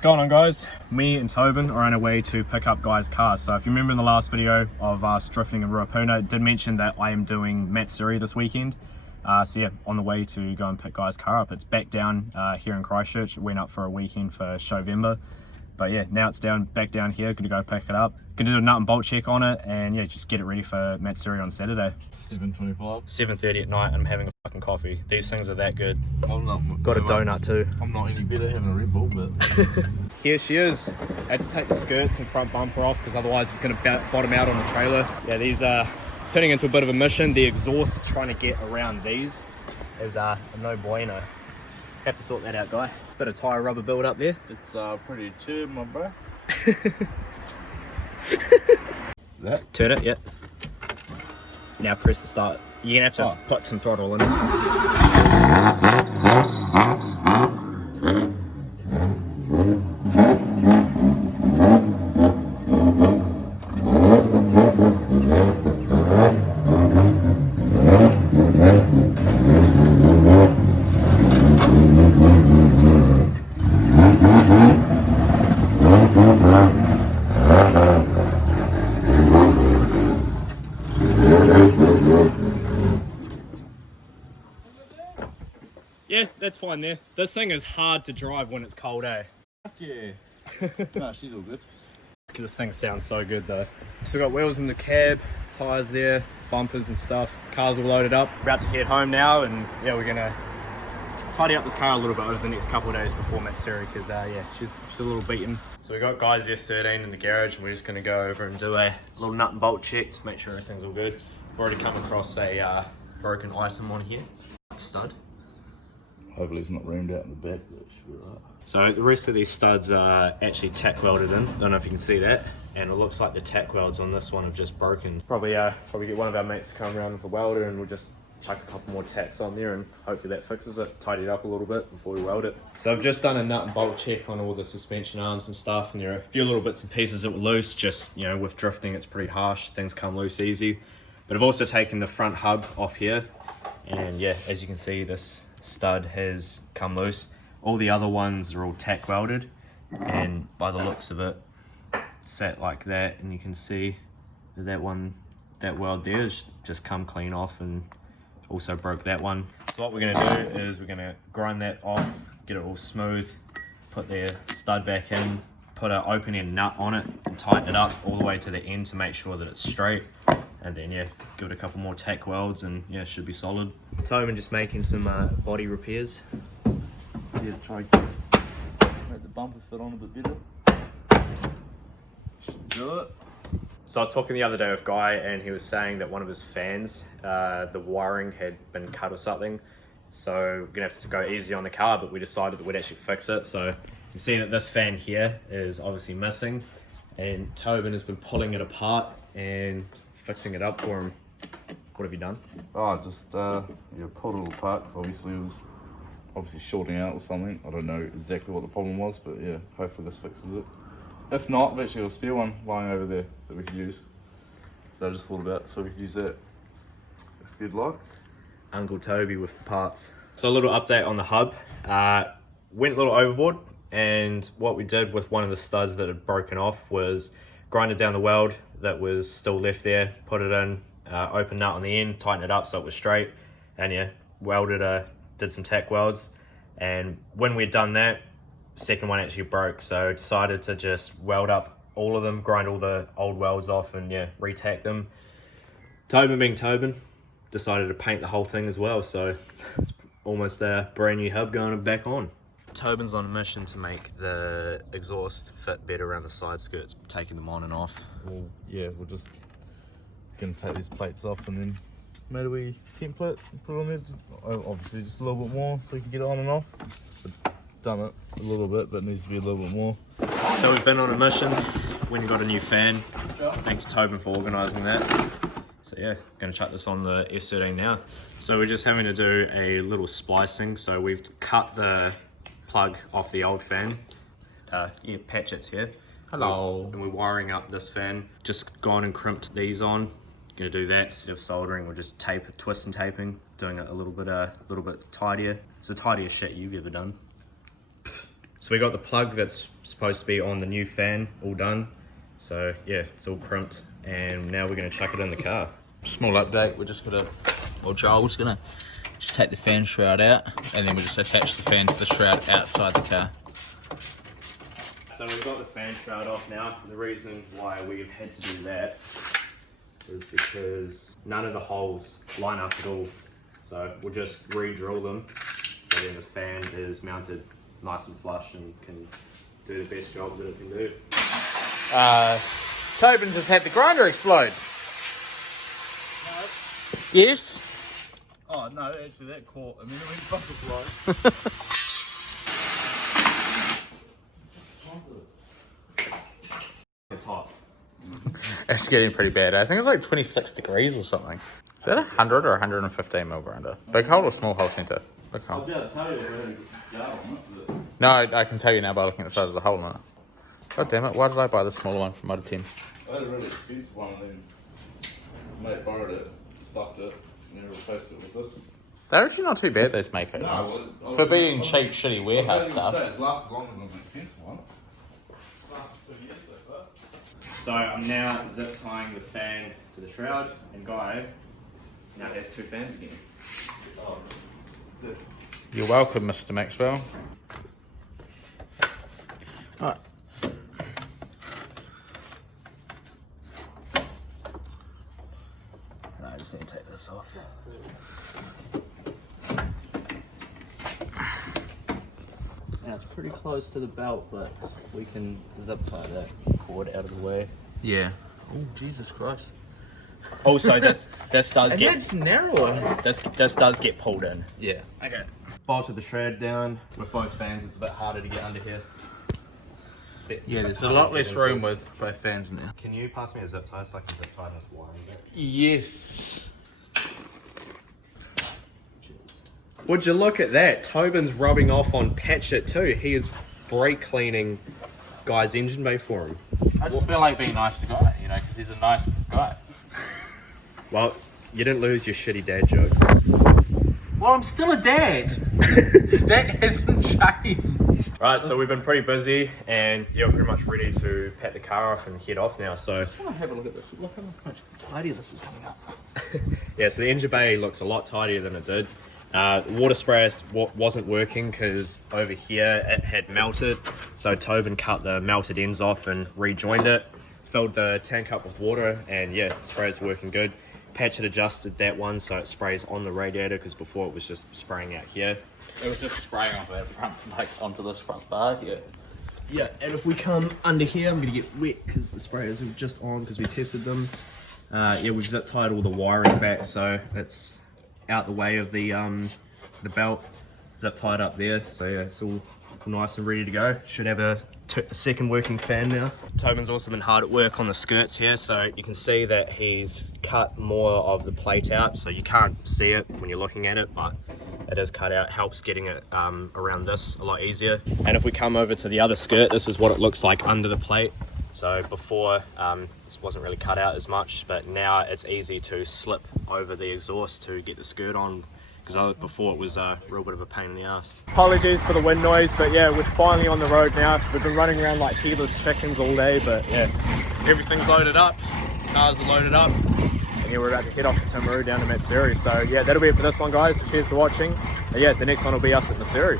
What's going on, guys? Me and Tobin are on our way to pick up Guy's car. So if you remember in the last video of us drifting in Ruapuna, did mention that I am doing Matsuri this weekend. So yeah, on the way to go and pick Guy's car up. It's back down here in Christchurch. It went up for a weekend for Shovember. But yeah, now it's back down here. Gonna go pick it up. Gonna do a nut and bolt check on it and yeah, just get it ready for Matsuri on Saturday. 7:25. 7:30 at night. I'm having a fucking coffee. These things are that good. I'm not. Got a donut too. I'm not any better having a Red Bull, but Here she is. I had to take the skirts and front bumper off because otherwise it's going to bottom out on the trailer. Yeah, these are turning into a bit of a mission. The exhaust trying to get around these is a no bueno. Have to sort that out, Guy. Bit of tyre rubber build up there. it's pretty chill, my bro. That? Turn it, yep. Now press the start. You're going to have to put some throttle in. Yeah, that's fine there. This thing is hard to drive when it's cold, eh? Fuck yeah. No, she's all good. This thing sounds so good though. So we've got wheels in the cab, tyres there, bumpers and stuff. Car's all loaded up. About to head home now and yeah, we're gonna tidy up this car a little bit over the next couple of days before Matsuri because yeah, she's a little beaten. So we got Guy's S13 in the garage and we're just gonna go over and do a little nut and bolt check to make sure everything's all good. We've already come across a broken item on here, stud. Hopefully it's not rammed out in the back, but it should be right. So the rest of these studs are actually tack welded in. Don't know if you can see that. And it looks like the tack welds on this one have just broken. Probably get one of our mates to come around with a welder and we'll just chuck a couple more tacks on there and hopefully that fixes it, tidy it up a little bit before we weld it. So I've just done a nut and bolt check on all the suspension arms and stuff, and there are a few little bits and pieces that were loose. Just, you know, with drifting it's pretty harsh, things come loose easy. But I've also taken the front hub off here, and yeah, as you can see, this stud has come loose. All the other ones are all tack welded, and by the looks of it, sat like that, and you can see that weld there has just come clean off and also broke that one. So what we're going to do is we're going to grind that off, get it all smooth, put the stud back in, put an open end nut on it and tighten it up all the way to the end to make sure that it's straight, and then yeah, give it a couple more tack welds and yeah, it should be solid. Tobin just making some body repairs. Yeah, try to make the bumper fit on a bit better. Should do it. So I was talking the other day with Guy and he was saying that one of his fans, the wiring had been cut or something. So we're gonna have to go easy on the car, but we decided that we'd actually fix it. So you can see that this fan here is obviously missing, and Tobin has been pulling it apart and fixing it up for him. What have you done? Oh, just yeah, pulled it all apart because obviously it was shorting out or something. I don't know exactly what the problem was, but yeah, hopefully this fixes it. If not, I've actually got a spare one lying over there that we could use. That I just thought about, so we could use that if you'd like. Uncle Toby with the parts. So a little update on the hub. Went a little overboard, and what we did with one of the studs that had broken off was grinded down the weld that was still left there, put it in, open nut on the end, tighten it up so it was straight, and yeah, welded, did some tack welds. And when we'd done that, second one actually broke, so decided to just weld up all of them, grind all the old welds off and yeah, re-tack them. Tobin being Tobin, decided to paint the whole thing as well, so it's almost a brand new hub going back on. Tobin's on a mission to make the exhaust fit better around the side skirts, taking them on and off. Well, yeah, we're just gonna take these plates off and then maybe we template and put it on there. Obviously just a little bit more so we can get it on and off. But done it a little bit, but it needs to be a little bit more. So we've been on a mission when you got a new fan. Thanks Tobin for organising that. So yeah, gonna chuck this on the S13 now. So we're just having to do a little splicing. So we've cut the plug off the old fan. Yeah, Patchett's here. Hello. And we're wiring up this fan. Just gone and crimped these on. Gonna do that instead of soldering. We'll just tape, twist and taping, doing it a little bit tidier. It's the tidiest shit you've ever done. So we got the plug that's supposed to be on the new fan all done. So yeah, it's all crimped, and now we're gonna chuck it in the car. Small update, we're just gonna, well, Joel's gonna just take the fan shroud out, and then we'll just attach the fan to the shroud outside the car. So we've got the fan shroud off now. The reason why we've had to do that is because none of the holes line up at all. So we'll just re-drill them so then the fan is mounted nice and flush and can do the best job that it can do. Tobin just had the grinder explode. No. Yes? Oh no, actually that caught. I mean, it went butterfly. It's hot. It's getting pretty bad. I think it's like 26 degrees or something. Is that 100 or 115 mil grinder? Big hole or small hole center? Big hole. I'll be able to tell you where to go on it, but... No, I can tell you now by looking at the size of the hole in it. God damn it, why did I buy the smaller one from Motor 10? I had a really expensive one and then mate borrowed it, stuffed it, and then replaced it with this. They're actually not too bad, those Mako No, ones. well, For being cheap, shitty warehouse stuff. It's lasted longer than the expensive one. So I'm now zip tying the fan to the shroud, and Guy now has two fans again. Oh, good. You're welcome, Mr. Maxwell. Right. No, I just need to take this off. Now it's pretty close to the belt, but we can zip tie that cord out of the way. Yeah. Oh, Jesus Christ. Also, this does get It's narrower. this does get pulled in. Yeah. Okay. Bolted the shroud down with both fans. It's a bit harder to get under here. Yeah, there's a lot less room with both fans now. Can you pass me a zip tie so I can zip tie this wiring bit? Yes. Would you look at that? Tobin's rubbing off on Patch It too. He is brake cleaning Guy's engine bay for him. I just feel like being nice to Guy, you know, because he's a nice guy. Well, you didn't lose your shitty dad jokes. Well, I'm still a dad. That hasn't changed. Right, so we've been pretty busy, and you're pretty much ready to pack the car off and head off now. So I just want to have a look at this. Look how much tidier this is coming up. yeah, so the engine bay looks a lot tidier than it did. The water sprayer wasn't working because over here it had melted, so Tobin cut the melted ends off and rejoined it, filled the tank up with water, and yeah, the sprayer's working good. Patch It adjusted that one so it sprays on the radiator, because before it was just spraying out here. It was just spraying onto that front, like onto this front bar here. Yeah, and if we come under here, I'm gonna get wet because the sprayers are just on because we tested them. Yeah, we've zip tied all the wiring back so it's out the way of the belt. Zip tied up there, so yeah, it's all nice and ready to go. Should have a second working fan now. Tobin's also been hard at work on the skirts here, so you can see that he's cut more of the plate out, so you can't see it when you're looking at it, but it is cut out. Helps getting it around this a lot easier. And if we come over to the other skirt, this is what it looks like under the plate. So before this wasn't really cut out as much, but now it's easy to slip over the exhaust to get the skirt on, because before it was a real bit of a pain in the ass. Apologies for the wind noise, but yeah, we're finally on the road now. We've been running around like headless chickens all day, but yeah, everything's loaded up, cars are loaded up, and yeah, we're about to head off to Timaru down to Matsuri. So yeah, that'll be it for this one, guys. Cheers for watching. Yeah, the next one will be us at Matsuri.